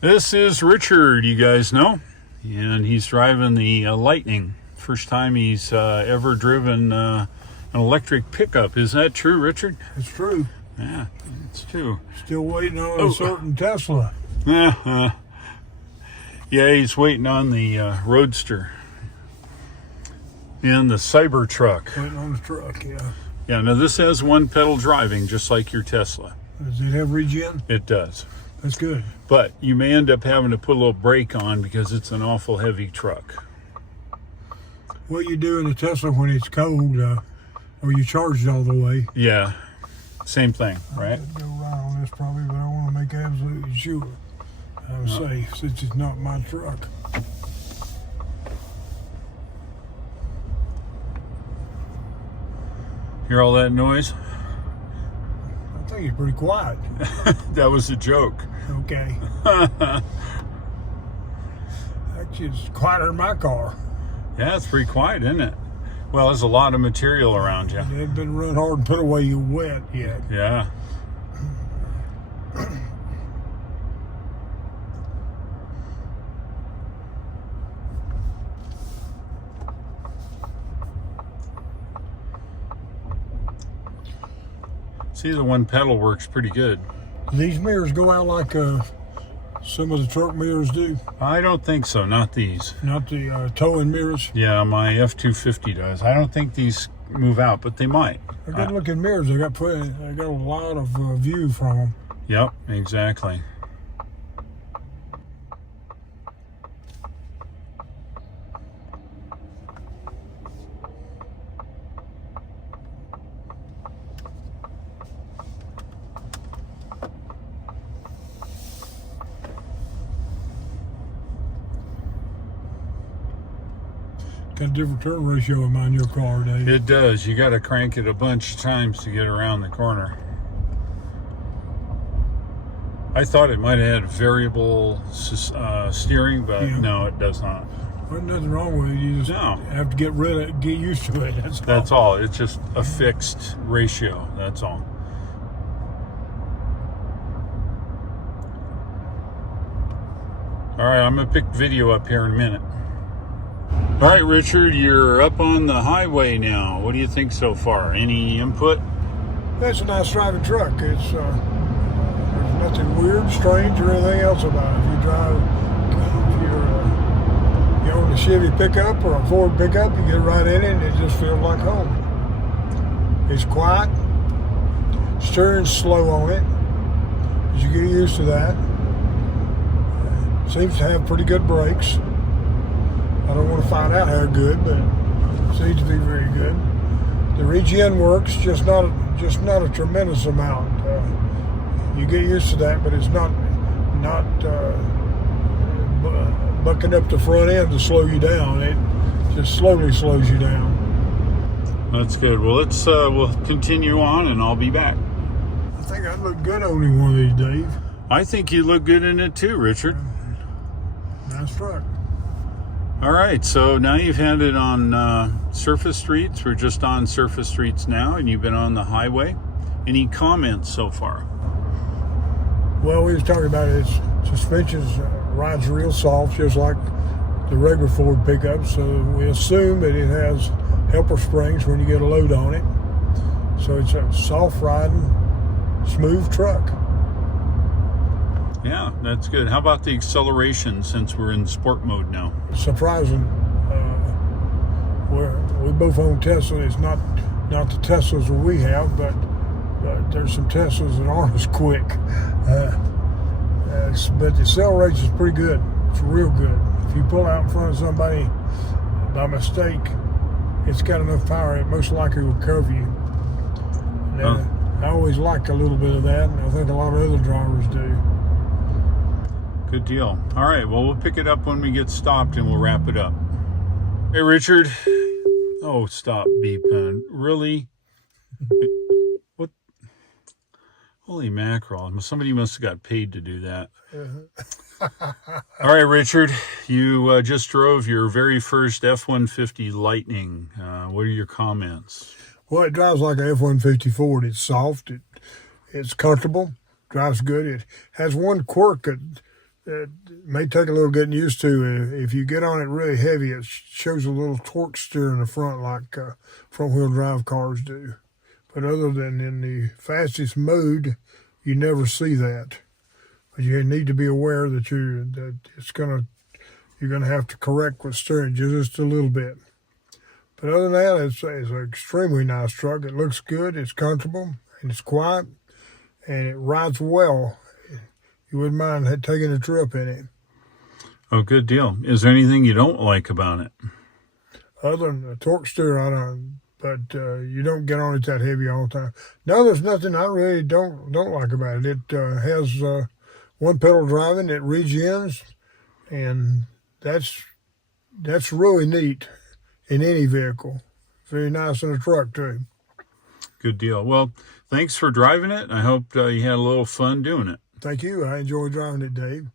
This is Richard, you guys know, and he's driving the Lightning. First time he's ever driven an electric pickup. Is that true, Richard? It's true. Yeah, it's true. Still waiting on a certain Tesla. Yeah, he's waiting on the Roadster and the Cybertruck. Waiting on the truck, yeah. Yeah, now this has one pedal driving, just like your Tesla. Does it have regen? It does. That's good. But you may end up having to put a little brake on because it's an awful heavy truck. What you do in a Tesla when it's cold, or you charge it all the way? Yeah, same thing, right? I'd go right on this probably, but I want to make absolutely sure I'm safe since it's not my truck. Hear all that noise? I think it's pretty quiet. That was a joke. Okay. Actually, it's quieter than my car. Yeah, it's pretty quiet, isn't it? Well, there's a lot of material around you. It hasn't been run hard and put away you wet yet. Yeah. See, the one pedal works pretty good. These mirrors go out like some of the truck mirrors do. I don't think so, not these. Not the towing mirrors. Yeah, my F-150 does. I don't think these move out, but they might. They're good looking mirrors. They got a lot of view from them. Yep, exactly. Got a different turn ratio in your car, Dave. It does. You got to crank it a bunch of times to get around the corner. I thought it might have had variable steering, but yeah. No, it does not. There's nothing wrong with it. You just have to get used to it. That's all. It's just a fixed ratio. That's all. All right, I'm going to pick video up here in a minute. All right, Richard, you're up on the highway now. What do you think so far? Any input? That's a nice driving truck. It's there's nothing weird, strange, or anything else about it. If you own a Chevy pickup or a Ford pickup, you get right in it and it just feels like home. It's quiet. Steering's slow on it, as you get used to that. Seems to have pretty good brakes. I don't want to find out how good, but it seems to be very good. The regen works, just not a tremendous amount. You get used to that, but it's not bucking up the front end to slow you down. It just slowly slows you down. That's good. Well, we'll continue on, and I'll be back. I think I look good owning one of these, Dave. I think you look good in it too, Richard. Nice truck. All right, so now you've had it on surface streets. We're just on surface streets now, and you've been on the highway. Any comments so far? Well, we was talking about its suspensions rides real soft, just like the regular Ford pickup. So we assume that it has helper springs when you get a load on it. So it's a soft riding, smooth truck. Yeah, that's good. How about the acceleration since we're in sport mode now? Surprising. We both own Tesla. It's not the Teslas that we have, but there's some Teslas that aren't as quick. But the acceleration is pretty good. It's real good. If you pull out in front of somebody by mistake, it's got enough power, it most likely will cover you. And, I always like a little bit of that, and I think a lot of other drivers do. Good deal. All right, well, we'll pick it up when we get stopped and we'll wrap it up. Hey, Richard. Oh, stop beeping. Really? What? Holy mackerel. Somebody must have got paid to do that. All right, Richard, you just drove your very first F-150 Lightning. What are your comments? Well, it drives like an F-150 Ford. It's soft. It's comfortable. Drives good. It has one quirk that it may take a little getting used to. If you get on it really heavy, it shows a little torque steer in the front like front-wheel drive cars do. But other than in the fastest mode, you never see that. But you need to be aware that you're gonna have to correct with steering just a little bit. But other than that, it's an extremely nice truck. It looks good, it's comfortable, and it's quiet, and it rides well. You wouldn't mind taking a trip in it. Oh, good deal. Is there anything you don't like about it? Other than the torque steer, I don't. But you don't get on it that heavy all the time. No, there's nothing I really don't like about it. It has one pedal driving. It regens, and that's really neat in any vehicle. Very nice in a truck too. Good deal. Well, thanks for driving it. I hope you had a little fun doing it. Thank you. I enjoy driving it, Dave.